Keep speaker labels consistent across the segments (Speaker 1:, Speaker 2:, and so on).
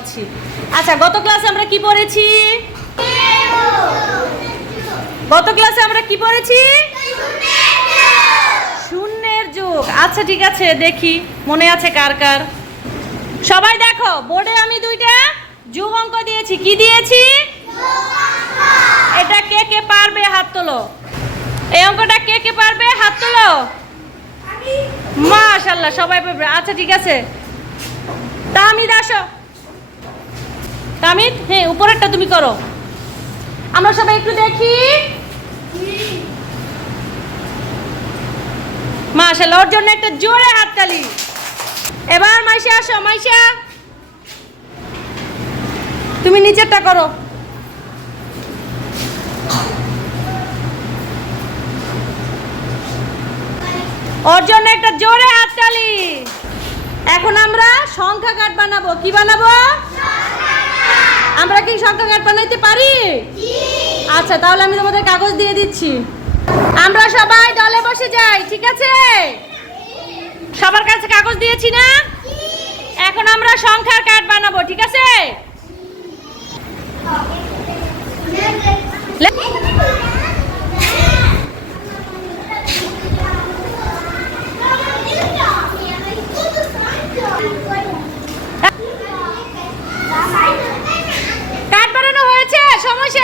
Speaker 1: পাচ্ছি। আচ্ছা গত ক্লাসে আমরা কি পড়েছি? গত ক্লাসে আমরা কি পড়েছি? শূন্যের যুগ। আচ্ছা ঠিক আছে, দেখি। মনে আছে কার কার? সবাই দেখো, বোর্ডে আমি দুইটা যুগ অঙ্ক দিয়েছি। কি দিয়েছি? এটা কে কে পারবে? হাত তোলো। এই অঙ্কটা কে কে পারবে? হাত তোলো। মাশাল্লাহ সবাই পারবে। আচ্ছা ঠিক আছে। তামিদ আসো। তামিদ হ্যাঁ উপরেরটা তুমি করো। আমরা সবাই একটু দেখি। মাশাল্লাহ ওর জন্য একটা জোরে হাততালি। এবার মাইশা আসো, মাইশা। তুমি নিচেরটা করো। ওর জন্য একটা জোরে হাততালি। এখন আমরা সংখ্যা কার্ড বানাবো। কি বানাবো? আমরা কি সংখ্যা কার্ড বানাইতে পারি? আচ্ছা তাহলে আমি তোমাদের কাগজ দিয়ে দিচ্ছি। আমরা সবাই দলে বসে যাই ঠিক আছে? সবার কাছে কাগজ দিয়েছি না? এখন আমরা সংখ্যার কার্ড বানাবো ঠিক আছে লে- কার্ড বানানো হয়েছে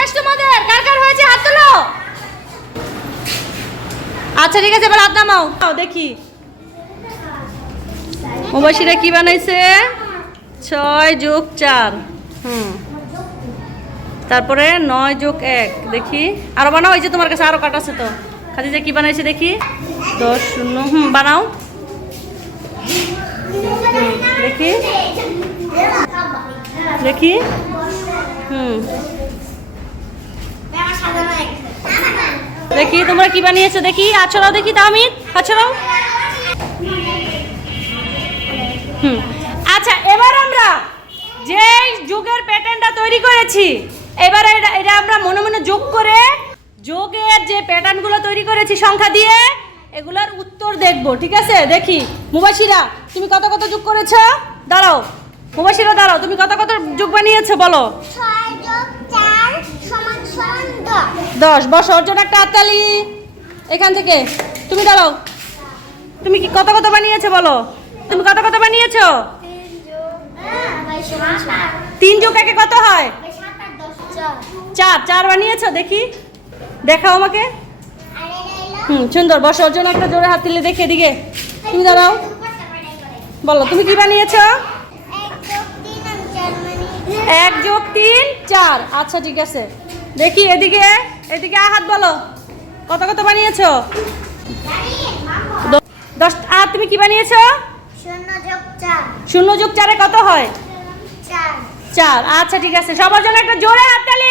Speaker 1: শেষ তোমাদের কার কার হয়েছে হাত তোলো। আচ্ছা ঠিক আছে, এবার হাত নামাও। দেখি। মুবাসিরা কি বানাইছে? ছয় যোগ চার। হুম। তারপরে নয় যোগ এক, দেখি। আরও বানাও, এই যে তোমার কাছে আরও কাটাছে তো। খালি যে কি বানাইছে দেখি? দশ শূন্য, হুম, বানাও। দেখি। দেখি। হুম। দেখি, তোমরা কি বানিয়েছো? দেখি আছড়াও দেখি তামিদ আছড়াও হুম। আচ্ছা এবার আমরা যে যুগের প্যাটার্নটা তৈরি করেছি, এবার এটা এটা আমরা মনে মনে যোগ করে, যোগের যে প্যাটার্নগুলো তৈরি করেছি সংখ্যা দিয়ে, এগুলোর উত্তর দেখব, ঠিক আছে? দেখি, মুবাসিরা, তুমি কত কত যোগ করেছ? দাঁড়াও, মুবাসিরা, দাঁড়াও, তুমি কত কত যোগ বানিয়েছো, বলো?
Speaker 2: দশ
Speaker 1: বস অর্জন একটা হাততালি এখান থেকে। তুমি দাঁড়াও। তুমি কি কত কত বানিয়েছো বলো? তুমি কত কত বানিয়েছো?
Speaker 2: তিন যোগ
Speaker 1: একে কত হয়?
Speaker 2: চার
Speaker 1: চার বানিয়েছো? দেখি। দেখাও আমাকে। হুম সুন্দর। বস অর্জন একটা জোরে হাত দিলে দেখে এদিকে। তুমি দাঁড়াও। বলো তুমি কি বানিয়েছো।
Speaker 2: এক যোগ তিন চার।
Speaker 1: আচ্ছা ঠিক আছে। দেখি এদিকে এদিকে আহাত বলো। কত কত বানিয়েছো? দশ আর তুমি কি বানিয়েছো?
Speaker 2: শূন্য যোগ চার
Speaker 1: কত হয়? চার। আচ্ছা ঠিক আছে। সবার জন্য একটা জোরে হাততালি